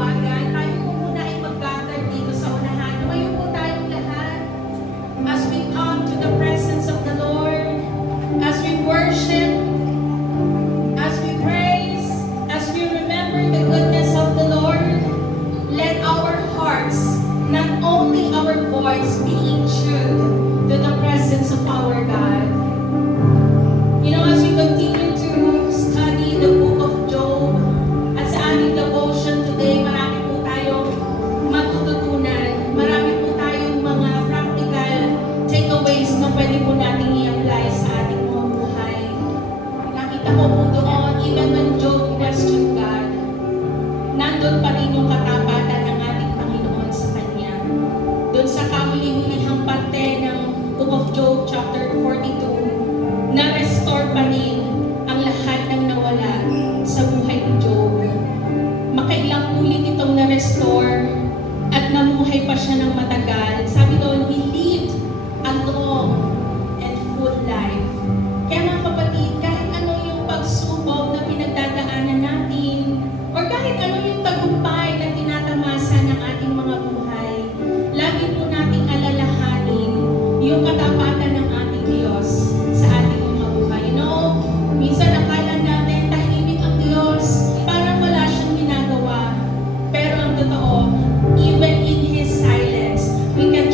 panawagan, tayo po muna ay mag-gather dito sa unahan. Tumayo po tayong lahat as we come to the presence of the Lord, as we worship, as we praise, as we remember the goodness of the Lord. Let our hearts, not only our voice, be in tune to the presence of our God. You know, as we continue to study the book of Job, at sa aming devotion today, marami po tayong matututunan. Marami po tayong mga practical takeaways na pwede po natin i-apply sa ating mga buhay. Nakita ko po doon, even when Job questioned God, nandun pa rin yung katapatan ng ating Panginoon sa Kanya. Doon sa kahuli-hulihang parte ng book of Job, chapter 42, na-restore pa rin ang lahat ng nawala sa buhay ni Job. Makailang ulit itong na-restore at namuhay pa siya ng matagal. Sabi doon, he lived a long and full life. Kaya mga kapatid, kahit ano yung pagsubok na pinagdadaanan natin, or kahit ano yung tagumpay na tinatamasa ng ating mga buhay, lagi po nating alalahanin yung katapatan ng ating Diyos sa ating mga buhay. You know, minsan akala natin tahimik ang Diyos, parang wala siyang ginagawa. Pero ang totoo, even in His silence, we can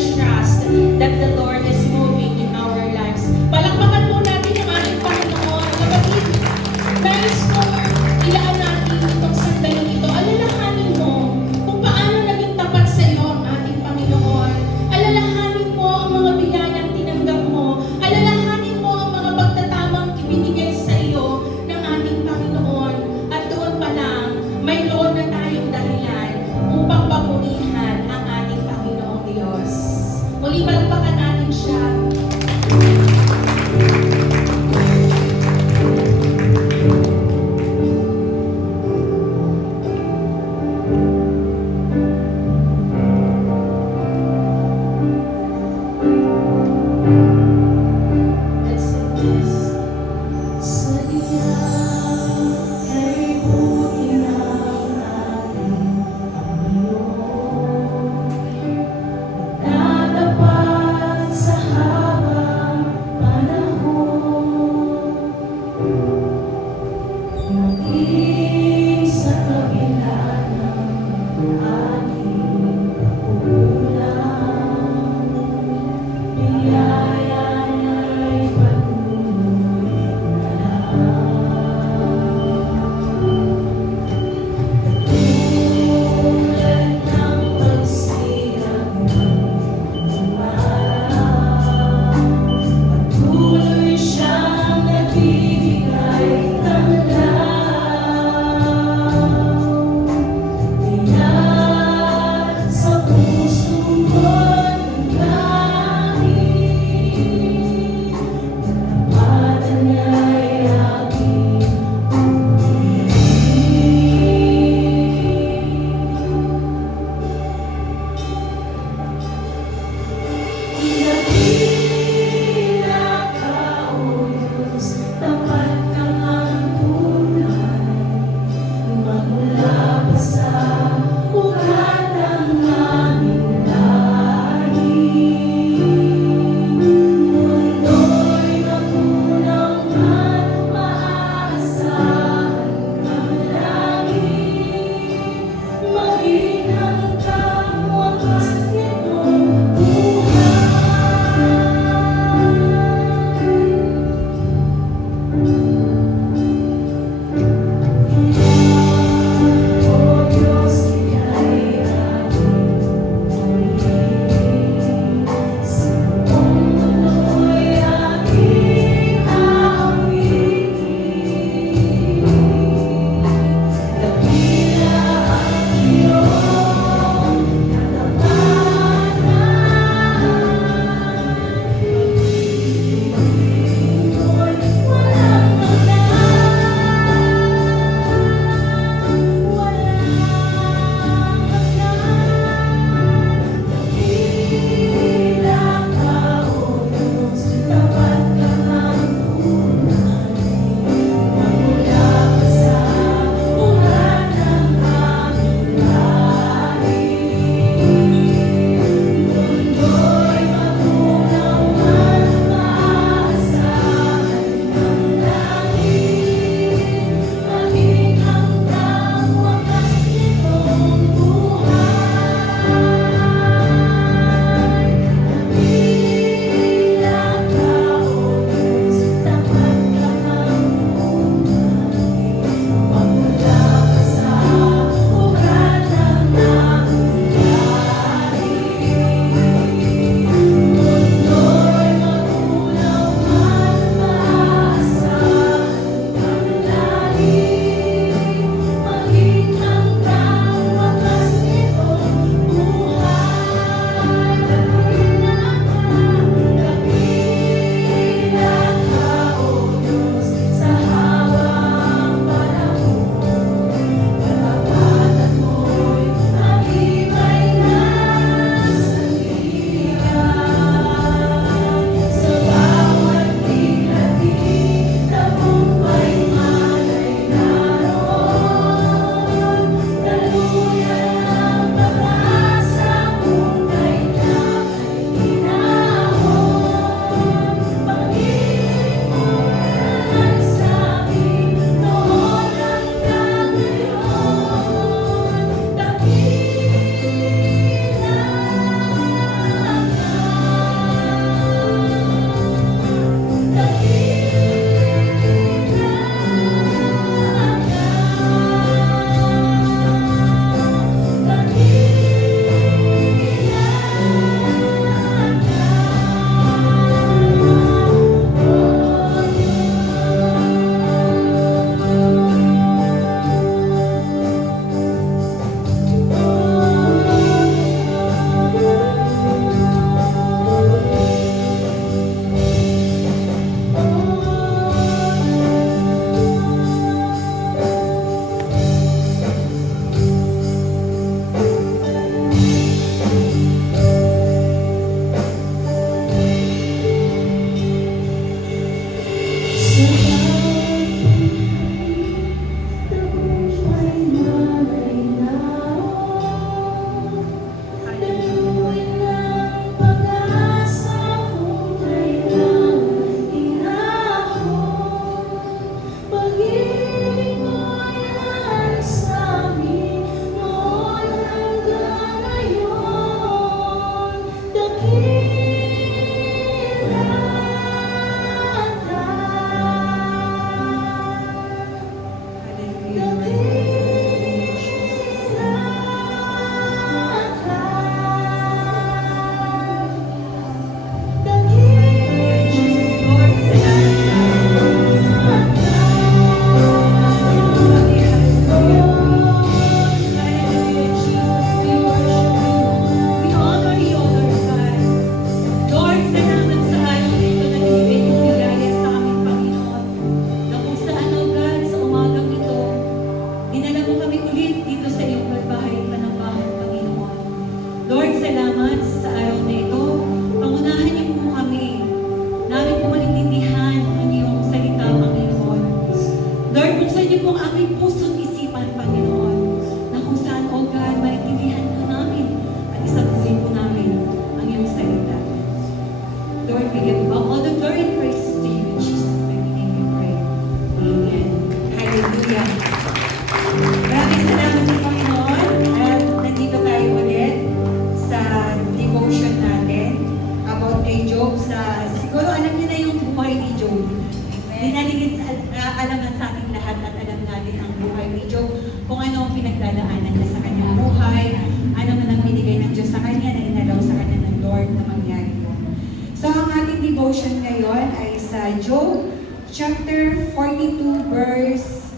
devotion ngayon ay sa Job chapter 42 verse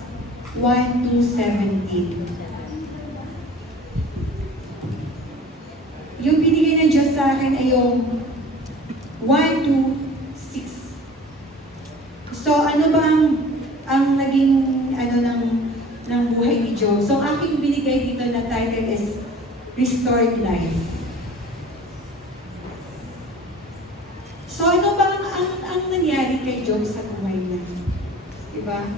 1 to 17. Yung binigay ng Diyos sa akin ay yung 1 to 6. So ano ba ang naging ng buhay ni Job? So ang aking binigay dito na title is Restored Life. So ano ba ang nangyari kay Job sa buhay niya? Diba?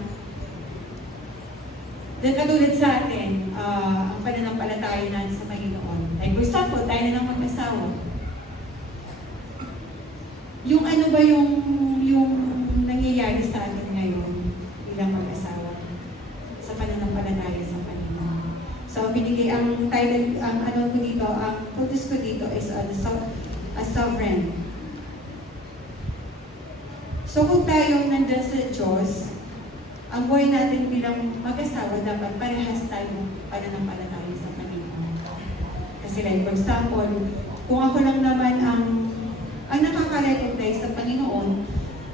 Then katulad sa atin, ang pananampalataya natin sa Panginoon. Like for example, tayo na lang mag-asawa. Yung ano ba yung nangyayari sa atin ngayon bilang mag-asawa sa pananampalataya sa Panginoon. So binigay ang title, ang ano ko dito, ang focus ko dito is a sovereign. So kung tayo nandun sa Diyos, ang buhay natin bilang mag-asawa dapat parehas tayong pananampalataya sa Panginoon. Kasi like for example, kung ako lang naman ang nakaka-recognize sa Panginoon,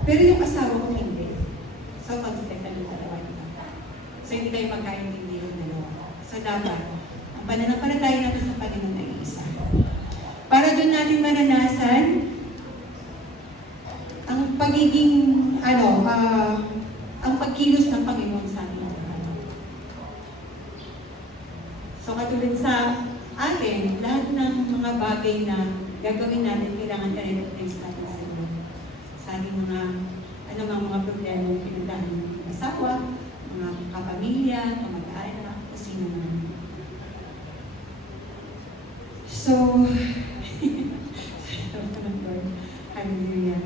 pero yung asawa ko hindi. So conflict ang dalawa nila. So hindi tayo magkaintindi yung dalawa. So dapat, ang pananampalataya natin sa Panginoon ay isa. Para doon natin maranasan ang pagiging, ang pagkilos ng Panginoon sa ating buhay. So katulad sa atin, lahat ng mga bagay na gagawin natin, kailangan i-recognize natin sa Lord. Sa ating mga problema yung pinagdaan ng asawa, mga kapamilya, kamag-anak, o sino man. So, hallelujah.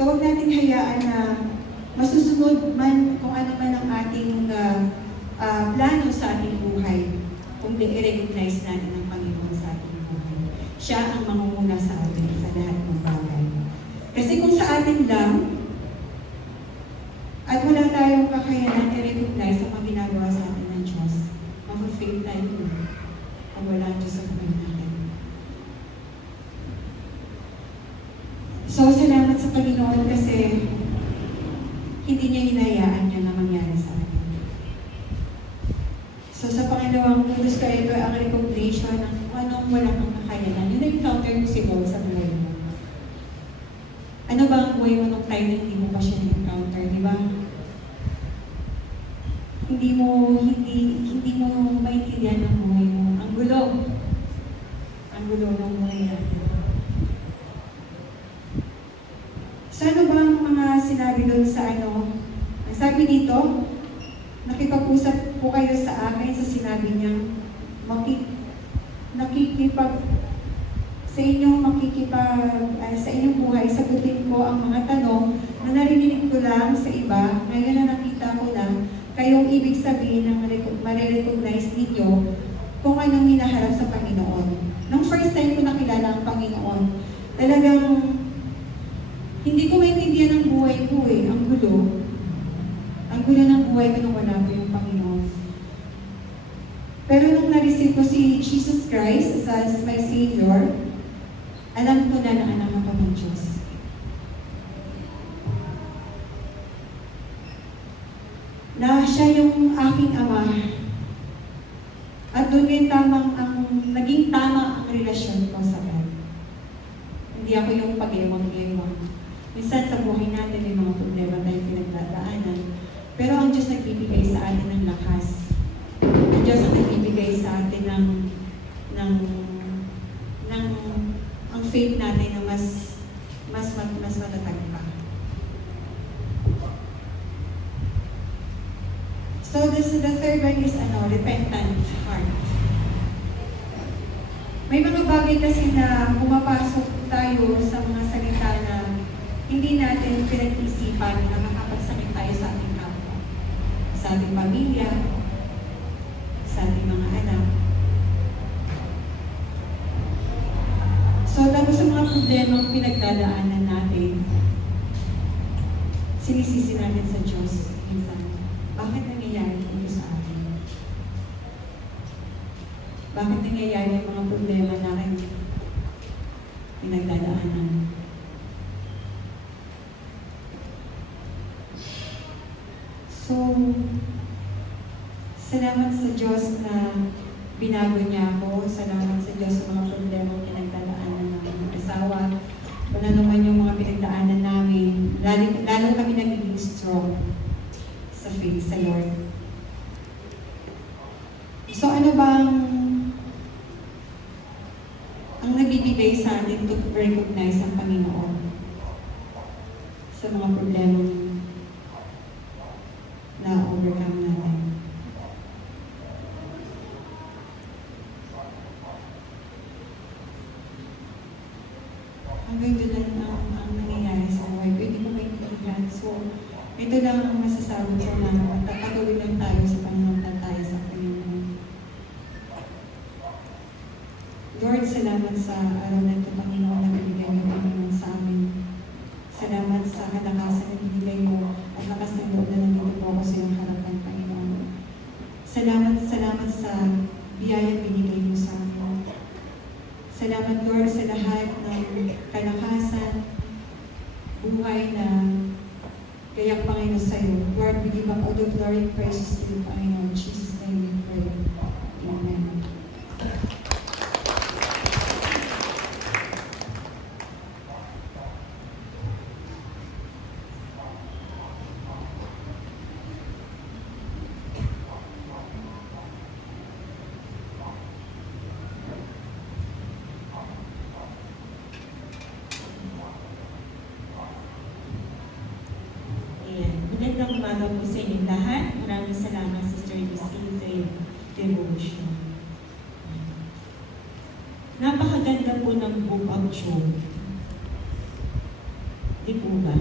So, huwag natin hayaan na masusunod man kung ano man ang ating plano sa ating buhay, kung i-recognize natin ang Panginoon sa ating buhay. Siya ang mangunguna sa atin sa lahat ng bagay. Kasi kung sa atin lang, at wala tayong kakayanan i-recognize ang mga ginagawa sa atin ng Diyos, mag-fail tayo kung wala ang Diyos sa buhay natin. So, salamat sa Panginoon kasi hindi niya hinayaan niya na mangyari sa atin. So, sa pangalawang puntos ko, ito ang recognition ng kung anong walang kang kakayanan. Yun na-encounter mo si God sa buhay mo. Ano ba ang buhay mo nung time na hindi mo pa siya na-encounter, di ba? Hindi mo maintindihan ang buhay mo. Ang gulo ng buhay natin. So ano ba ang mga sinabi doon sa Ang sabi dito, nakipag-usap po kayo sa akin sa sinabi niya, sa inyong buhay, sagutin ko ang mga tanong na narinig ko lang sa iba, ngayon na nakita ko na kayong ibig sabihin ng marirecognize ninyo kung anong hinaharap sa Panginoon. Nung first time ko nakilala ang Panginoon, talagang hindi ko maintindihan ang buhay ko Ang gulo. Ang gulo ng buhay ko nung wala ko yung Panginoon. Pero nung na-receive ko si Jesus Christ as my Savior, alam ko na anak ako ng Diyos. Na siya yung aking Ama. At doon naging tama ang relasyon ko sa God. Hindi ako yung pag-ewang-ewang. Minsan sa buhay natin may mga problema tayong pinagdadaanan. Pero ang Diyos nagbibigay sa atin ng lakas. Ang Diyos ang nagbibigay sa atin ng ang faith natin na mas matatag pa. So the third one is repentant heart. May mga bagay kasi na pumapasok tayo sa mga salita na hindi natin pinag-isipan na makakapagsakit tayo sa ating kapwa, sa ating pamilya, sa ating mga anak. So, tapos sa mga problemang pinagdadaanan natin, sinisisi natin sa Diyos minsan. Bakit nangyayari ito sa atin? bakit nangyayari yung mga problema na aking pinagdadaanan. So, salamat sa Diyos na binago niya ako. Salamat sa Diyos sa mga problema pinagdadaanan ng asawa. Wala naman yung mga pinagdaanan namin. Lalo kami nagiging strong sa faith sa Lord. So ano bang ang nagbibigay sa atin to recognize ang Panginoon sa mga problema na overcome natin? Hanggang doon lang ang nangyayari sa buhay ko. Hindi ko maintindihan. So, ito lang ang masasabi ko na patuloy lang tayo sa pananampalataya sa Panginoon. Lord, salamat sa araw na ito, Panginoon, na binigay mo, Panginoon, sa amin. Salamat sa kalakasan na binigay mo at lakas ng loob na nandito po ako sa iyong harapan, Panginoon. Salamat sa biyayang binigay mo sa amin. Salamat, Lord, sa lahat ng kalakasan, buhay na kayak, Panginoon, sa iyo. Lord, we give up all the glory and praises to you, Panginoon. In Jesus' name we pray. Amen. Magandang umaga po sa inyong lahat. Maraming salamat, Sister Lucille, sa iyong devotion. Napakaganda po ng Book of Job. Di po ba?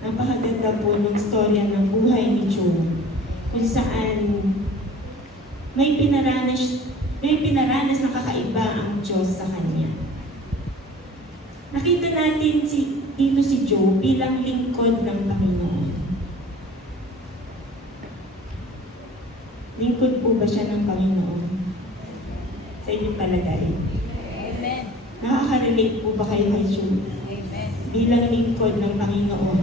Napakaganda po ng storya ng buhay ni Job, kung saan may pinaranas na kakaiba ang Diyos sa kanya. Nakita natin dito si Job bilang lingkod ng Panginoon. Lingkod po ba siya ng Panginoon? Sa inyong palagay? Amen. Nakaka-relate po ba kayo kay Job? Amen. Bilang lingkod ng Panginoon.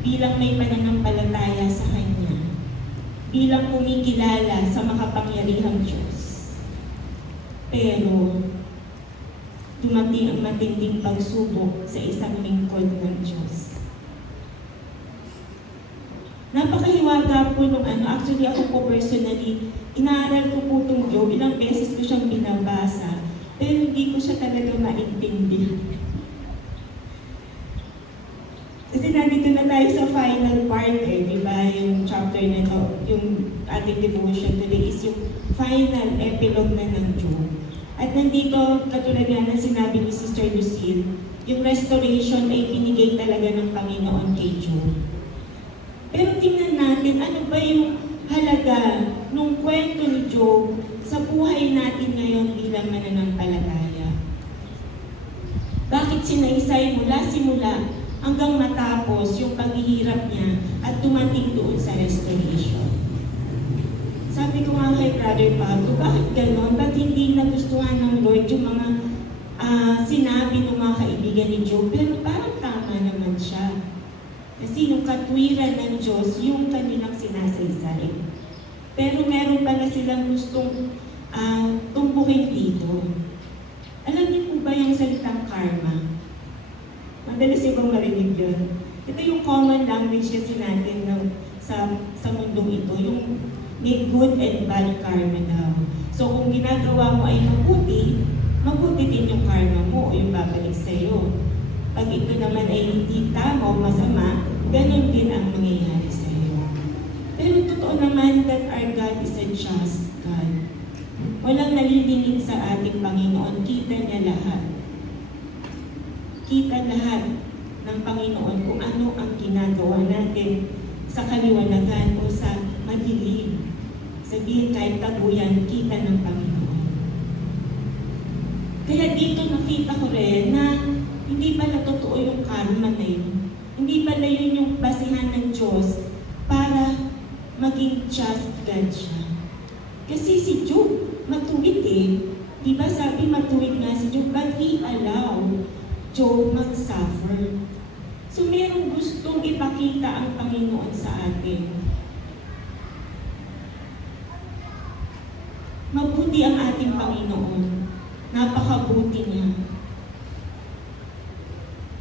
Bilang may pananampalataya sa Kanya. Bilang kumikilala sa makapangyarihang Diyos. Pero, dumating ang matinding pagsubok sa isang lingkod ng Diyos. Napakahiwaga po nung actually ako po personally, inaaral ko po itong Job, ilang beses ko siyang binabasa, pero hindi ko siya talaga maintindihan. Kasi nandito na tayo sa final part di ba? Yung chapter na ito, yung ating devotion today is yung final epilogue na ng Job. At nandito, katulad nga ng sinabi ni Sister Lucille, yung restoration ay binigay talaga ng Panginoon kay Job. Pero tingnan natin, ano ba yung halaga nung kwento ni Job sa buhay natin ngayon bilang mananampalataya? Bakit sinaysay mula simula hanggang matapos yung paghihirap niya at dumating doon sa restoration? Sabi ko nga kay Brother Pablo, bakit gano'n? Ba't hindi nagustuhan ng Lord yung mga sinabi ng mga kaibigan ni Job? Pero parang tama naman siya. Kasi yung katwiran ng Diyos, yung kanilang sinasaysay. Pero meron pala silang gustong tumbukin dito. Alam niyo po ba yung salitang karma? Madalas ibang marinig yun. Ito yung common language kasi natin sa mundong ito. Yung may good and bad karma daw. So kung ginagawa mo ay mabuti, mabuti din yung karma mo o yung babalik sa'yo. Pag ito naman ay hindi tama o masama, ganun din ang mangyayari sa'yo. Pero totoo naman that our God is a just God. Walang nalilingid sa ating Panginoon. Kita niya lahat. Kita lahat ng Panginoon kung ano ang ginagawa natin sa kaliwanagan o sa madilim. Sabihin kahit taguyan, kita ng Panginoon. Kaya dito nakita ko rin na hindi pala totoo yung karma na yun. Hindi pala yun yung basihan ng Diyos para maging just God siya. Kasi si Job, matuwid eh. Di ba sabi matuwid nga si Job, but he allowed Job mag-suffer. So merong gustong ipakita ang Panginoon sa atin. Mabuti ang ating Panginoon. Napakabuti niya.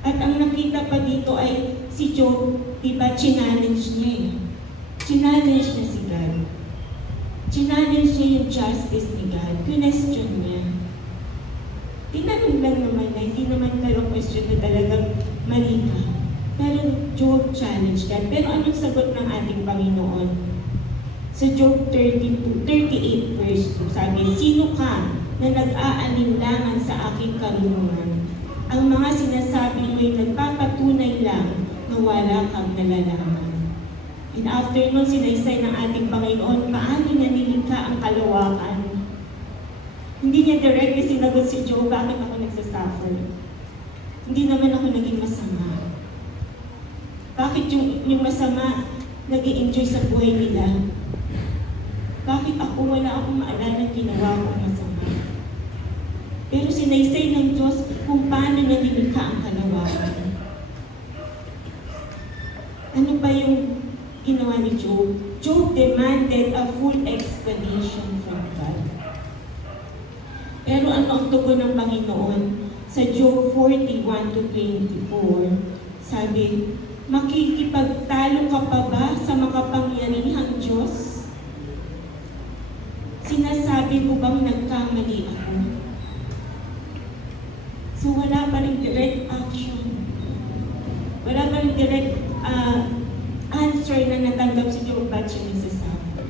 At ang nakita pa dito ay si Job, diba, challenge niya eh. Challenge niya si God. Challenge niya yung justice ni God. Question niya. Tinanong lang naman na hindi naman tayo question na talagang mali ka. Pero Job challenge God. Pero anong sagot ng ating Panginoon? Sa Job 38 verse 2, sabi, sino ka na nag-aalinlangan sa aking karunungan? Ang mga sinasabi mo'y nagpapatunay lang na wala kang nalalaman. And after nun, sinaysay ng ating Panginoon, paano niya nilikha ang kalawakan? Hindi niya directly sinagot si Job, bakit ako nagsasuffer? Hindi naman ako naging masama. Bakit yung masama nag-i-enjoy sa buhay nila? Bakit ako wala akong maalala ginawa kong masama? Pero sinaysay ng Diyos kung paano niya nilikha ang kalawakan. Ano ba yung ginawa ni Job? Job demanded a full explanation from God. Pero ano ang tugon ng Panginoon? Sa Job 41-24, sabi, makikipagtalo ka pa ba sa makapangyarihang Diyos? Sinasabi ko bang nagkamali ako? So wala pa rin direct action. Wala pa rin direct answer na natanggap si Job ba't siya nagsasuffer.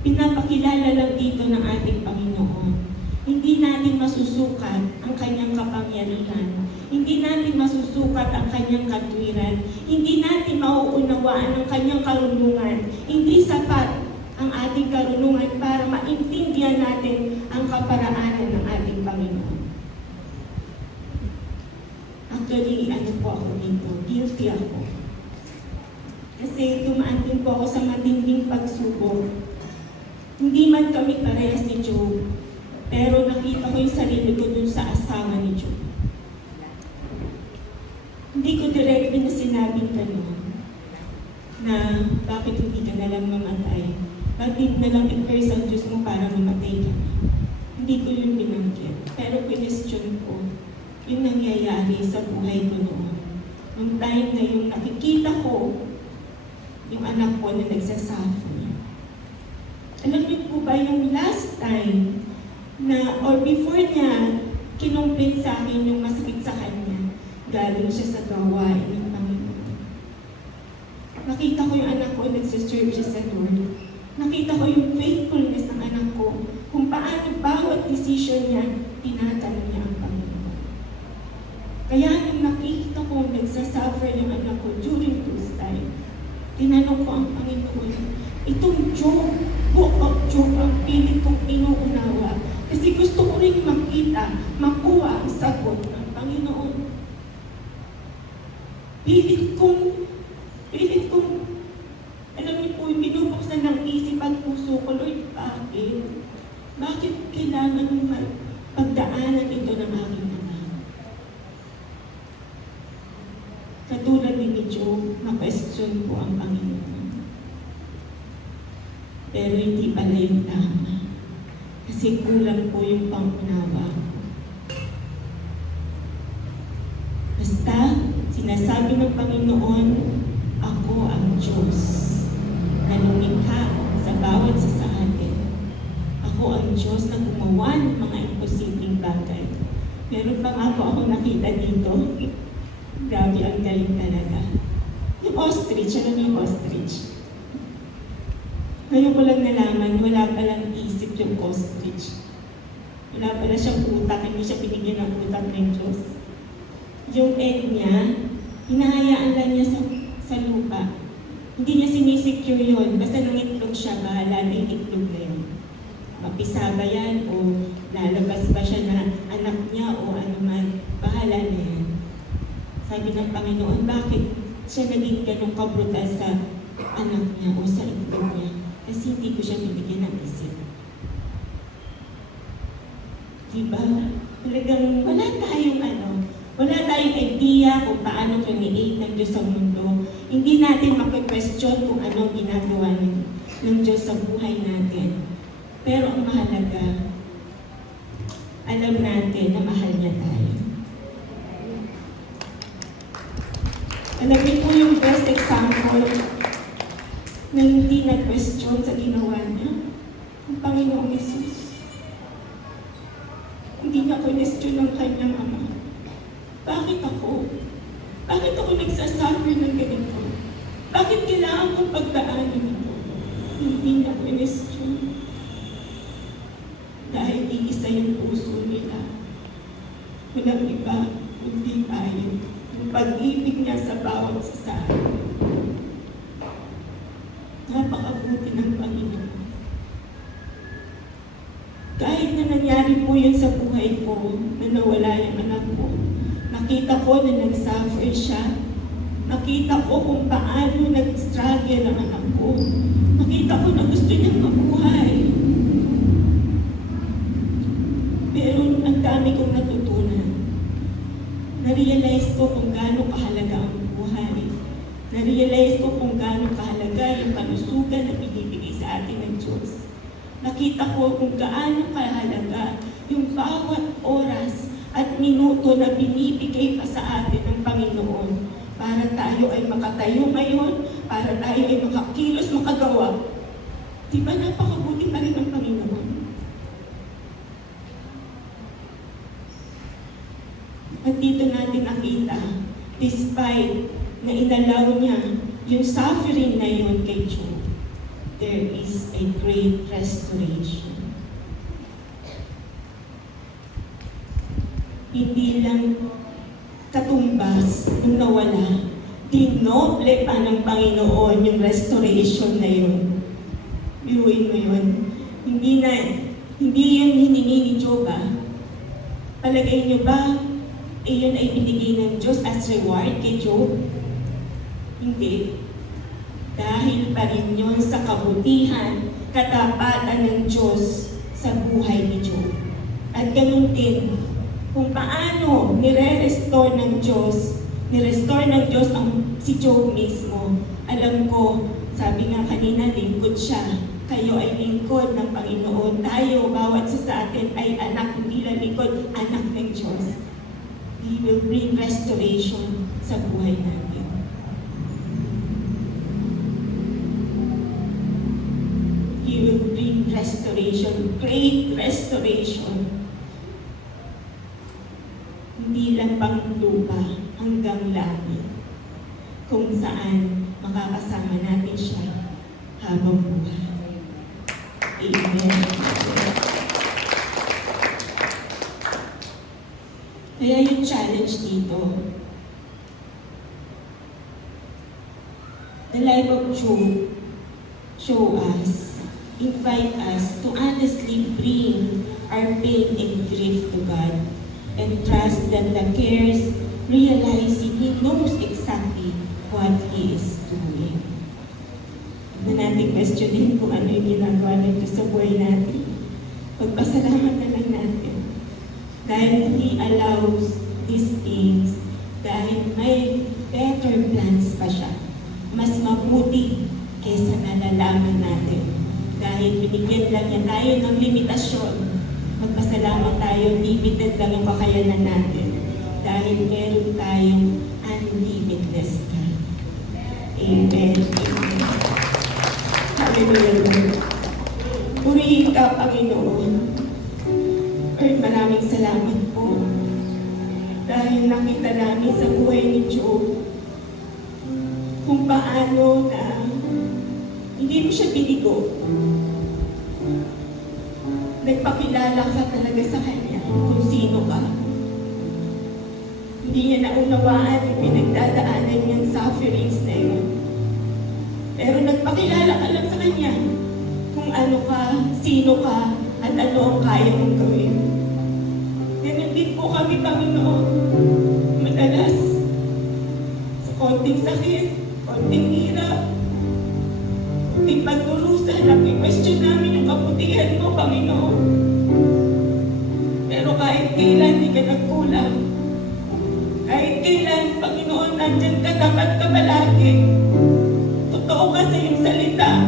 Pinapakilala lang dito ng ating Panginoon. Hindi natin masusukat ang kanyang kapangyarihan. Hindi natin masusukat ang kanyang katwiran. Hindi natin mauunawaan ang kanyang karunungan. Hindi sapat ang ating karunungan para maintindihan natin ang kaparaanan ng ating Panginoon. Actually, ano po ako dito? Guilty ako. Kasi dumaan din po ako sa matinding pagsubok. Hindi man kami parehas ni Job, pero nakita ko yung sarili ko dun sa asawa ni Job. Hindi ko directly na sinabing gano'n, na bakit hindi ka nalang mamatay? Bakit nalang i-curse ang Diyos mo para mamatay ka? Hindi ko yun binanggit. Pero question ko, yung nangyayari sa buhay ko noon. Nung time na yung nakikita ko, yung anak ko na nagsasuffer. Alam niyo po ba yung last time na, or before niya, kinumpin sa akin yung masakit sa kanya, galing siya sa gawain ng Panginoon. Nakita ko yung anak ko, nagsiserve siya sa Lord. Nakita ko yung faithfulness ng anak ko, kung paano bawat decision niya, tinatanong niya ang Panginoon. Kaya nung nakita ko nagsasuffer yung anak ko during those time, tinanong ko ang Panginoon, itong Job, book of Job, ang pilit kong inuunawa. Kasi gusto ko rin makita, makuha ang sagot ng Panginoon. Pilit kong, alam niyo po, binubuksan ng isip at puso ko, Lord, bakit? Bakit kailangan pagdaanan ito ng aking anak? Katulad din ni Job, na-question ko ang Panginoon. Pero hindi pala yung tama. Kasi kulang po yung pangunawa ko. Basta, sinasabi ng Panginoon, ako ang Diyos na lumikha sa bawat isa sa atin. Ako ang Diyos na gumawa ng mga imposibleng bagay. Meron pa nga po ako nakita dito. Grabe, ang galing talaga. Yung ostrich, alam niyo yung ostrich? Ngayon ko lang nalaman, wala palang isip yung ostrich. Wala pala siyang utak, hindi siya pinigyan ng utak ng Diyos. Yung egg niya, hinahayaan lang niya sa lupa. Hindi niya sinisecure yun. Basta nangitlog siya, bahala na yung itlog na yun. Mapisa ba yan o lalabas ba siya na anak niya o ano man, bahala na yan. Sabi ng Panginoon, bakit siya naging ganun kabrutal sa anak niya o sa itlog niya. Kasi hindi ko siya binigyan ng isip. Diba? Talagang wala tayong idea kung paano create ng Diyos sa mundo. Hindi natin maki-question kung anong ginagawa ng Diyos sa buhay natin. Pero ang mahalaga, alam natin na mahal niya tayo. Alam niyo po yung best example na hindi nag-question sa ginawa niya, ang Panginoong Jesus. Hindi niya question ng kanyang ama. Bakit ako? Bakit ako nagsasuffer ng ganito? Bakit kailangan kong pagdaanan ito? Hindi niya question. Dahil iisa yung puso nila. Walang iba, kundi tayo. Yung pag-ibig niya sa bawat isa. Napakabuti ng Panginoon. Kahit na nangyari po yun sa buhay ko, na nawala yung anak ko, nakita ko na nag-suffer siya. Nakita ko kung paano nag-struggle ang anak ko. Nakita ko na gusto niyang mabuhay. Pero ang dami kong natutunan. Na-realize ko kung gaano kahalaga ang buhay. Na-realize ko kung gaano kahalaga yung kalusugan na binibigay sa atin ng Diyos. Nakita ko kung gaano kahalaga yung bawat oras at minuto na binibigay pa sa atin ng Panginoon para tayo ay makatayo ngayon, para tayo ay makakilos, makagawa. Di ba napakabuti pa rin ng Panginoon? At dito natin nakita, despite na inalaw niya yung suffering na yun kay Job, there is a great restoration. Hindi lang katumbas yung nawala, dinoble pa ng Panginoon yung restoration na yun. Biruin mo yun. Hindi yun hiningi ni Job, Palagay niyo ba, iyon ay binigay ng Diyos as reward kay Job? Hindi. Dahil pa rin yun sa kabutihan, katapatan ng Diyos sa buhay ni Job. At ganun din, kung paano nire-restore ng Diyos si Job mismo. Alam ko, sabi nga kanina, lingkod siya. Kayo ay lingkod ng Panginoon. Tayo, bawat isa sa atin ay anak, hindi lang lingkod, anak ng Diyos. He will bring restoration sa buhay natin. He will bring restoration, great restoration. Hindi lang pang lupa, hanggang langit. Kung saan makakasama natin siya habang buhay. Amen. Kaya yung challenge dito, the life of Job show us, invite us to honestly bring our pain and grief to God and trust that the cares, realizing He knows exactly what He is doing. Na natin questionin kung ano yung ginagawa nito sa buhay natin. Pagpasalamat na lang natin. Dahil He allows these things, dahil may better plans pa siya. Mas mabuti kaysa nalalaman natin. Dahil binigyan lang niya tayo ng limitasyon. Magpasalamat tayo, limited lang yung kakayanan natin. Dahil meron tayong unlimitless God. Amen. Hallelujah. Purihin ka, Panginoon. Lord, maraming salamat po. Dahil nakita namin sa buhay ni Job kung paano na hindi mo siya binigo. Nagpakilala ka talaga sa kanya kung sino ka. Hindi niya naunawaan yung pinagdadaanan niyang sufferings na yun. Pero nagpakilala ka lang sa kanya kung ano ka, sino ka, at ano ang kaya mong gawin. Ganun din po kami, Panginoon. Madalas, sa konti konting sakit, konting hirap, konting pagdurusa, naki-question namin ang kabutihan mo, Panginoon. Pero kahit kailan, di ka nagkulang. Kahit kailan, Panginoon, nandyan ka, tapat ka palagi. Totoo ka sa iyong salita.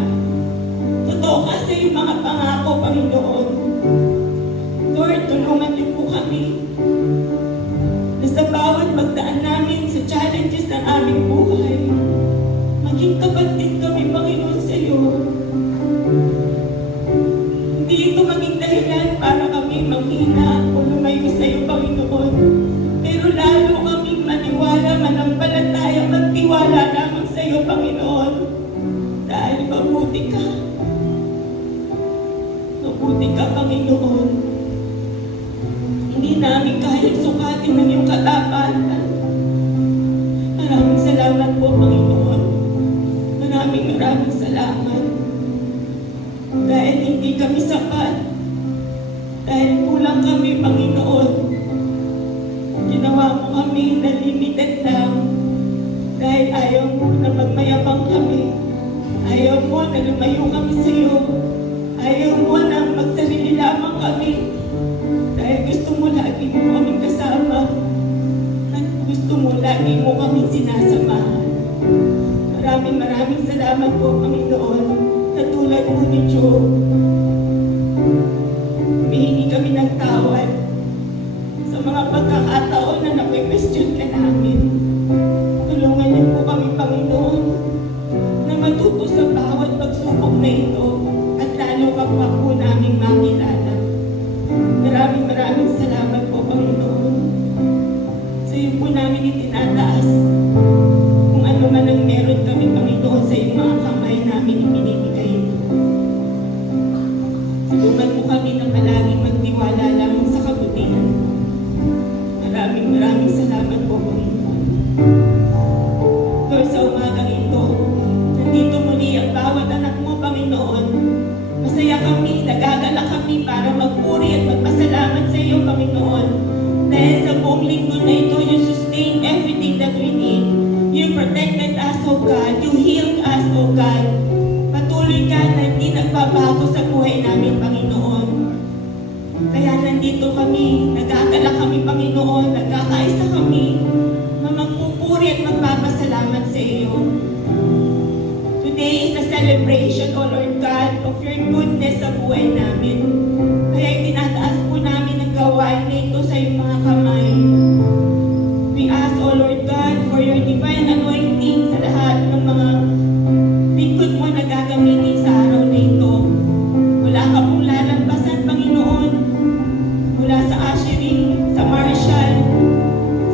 Totoo ka sa iyong mga pangako, Panginoon. Lord, tulungan niyo po kami na sa bawat pagdaan namin sa challenges ng aming buhay, maging kapatid kami, Panginoon, sa iyo. Hindi ito maging dahilan para kami manghina o lumayo sa iyo, Panginoon. Pero lalo kaming maniwala, manampalataya, magtiwala lamang sa iyo, Panginoon. Dahil mabuti ka. Mabuti ka, Panginoon. Hindi namin kayang sukatin ng iyong katapatan. Maraming salamat po, Panginoon. Maraming salamat. Dahil hindi kami sapat. Dahil kulang kami, Panginoon. Ginawa mo kami na limited lang. Dahil ayaw mo na magmayabang kami. Ayaw mo na lumayo kami sa iyo. Ayaw mo na magsarili lamang kami. Dahil gusto mo lagi mo kaming kasama. At gusto mo lagi mo kaming sinasamahan. Maraming salamat po, Panginoon. Katulad mo ni Job. Humihingi kami ng tawad sa mga pagkakataon na nape-question ka namin. Tulungan niyo po kami, Panginoon, na matuto sa bawat pagsubok na ito at lalo ka pa po namin makilala. Maraming salamat po, Panginoon. Sa iyo po namin itinataas kung ano man ang meron kami, Panginoon, sa iyong mga kamay namin ibinibigay ito. Tulungan mo kami na palaging magtiwala lamang sa kabutihan. Maraming salamat po, Panginoon. Lord, sa umagang ito, nandito muli ang bawat anak mo, Panginoon. Masaya kami, nagagala kami para magpuri at magpasalamat sa iyo, Panginoon. Dahil sa buong linggo na ito, you sustain everything that we need. You protected us, O God. You healed us, O God. Patuloy ka na hindi nagbabago sa buhay namin, Panginoon. Kaya nandito kami, nagagala kami, Panginoon, nagkakaisa kami, na magpupuri at magpapasalamat sa iyo. Today is a celebration, O Lord God, of your goodness sa buhay namin. Kaya itinataas po namin ang gawain na ito sa iyong mga kamay. We ask, O Lord God, for your divine anointing sa lahat ng mga lingkod mo na gagamitin sa araw na ito. Wala ka pong lalampasan, Panginoon, mula sa ushering, sa martial,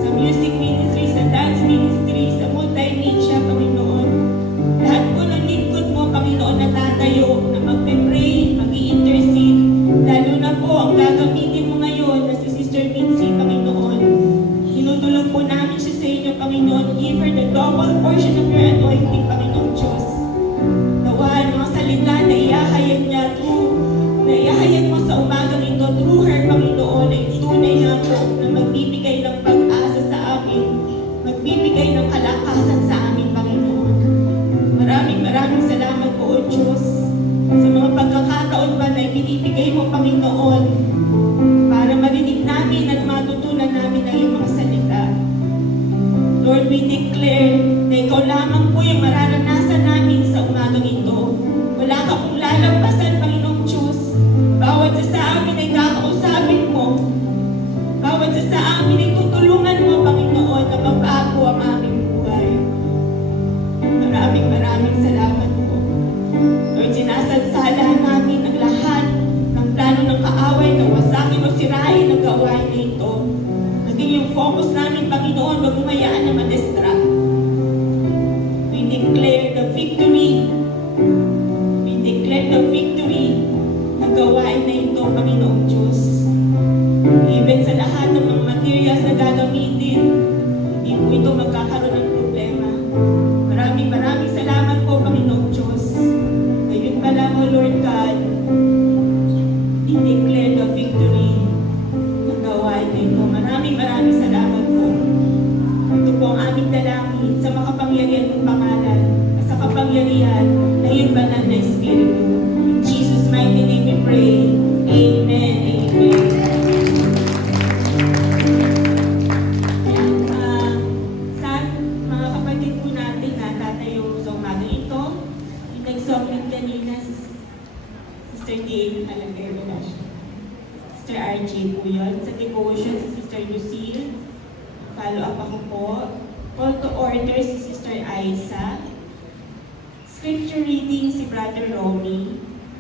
sa music ministry, sa dance ministry, sa multimedia, Panginoon. Lahat po ng lingkod mo, Panginoon, na tatayo, na magpe-pray, mag-i-intercede, lalo na po ang gagamitin mo ngayon na si Sister Mincy, Panginoon. Tinutulog po namin siya sa inyo, Panginoon. Give her the double portion of your anointing, Panginoon Diyos. Nawa ang mga salita na iahayag niya na iahayag mo sa umagang ito through her, Panginoon, ay tunay nga po na magbibigay ng pag-asa sa amin, magbibigay ng kalakasan sa amin, Panginoon. Maraming salamat po, O Diyos, sa mga pagkakataon ba na ibinibigay mo, Panginoon, para marinig namin at matutunan namin ang iyong mga salita. Lord, we declare na ikaw lamang po yung mararanasan namin sa umagang ito. Wala ka pong lalampasan, Panginoong Diyos. Bawat isa sa amin ay kakausapin mo. Bawat isa sa amin ay tutulungan mo, Panginoon, na mabago ang aming buhay. Maraming salamat po. Lord, sinasadsala namin ang lahat ng plano ng kaaway na wasakin o sirain ang gawain na ito. Naging yung focus namin, Panginoon, wag mo hayaan na ma-distract. We declare the victory. We declare the victory na gawain na ito, Panginoong Diyos. Even sa lahat ng mga materials na gagamitin, hindi po ito magkakaroon ng problema. Maraming salamat po, Panginoong Diyos. Ngayon pa lang, O Lord God, i-declare the victory ng gawain na ito. Maraming salamat po. Ito po ang aming dalangin sa makapangyarihan Ayan, sa mga kapatid po natin na tatayo sa umagang ito, yung nag-submit kanina, Sister D.A. Alagay, wala siya. Sister RJ po yun. Sa devotion, si Sister Lucille. Follow up ako po. Call to order si Sister Aiza. Scripture reading si Brother Romy.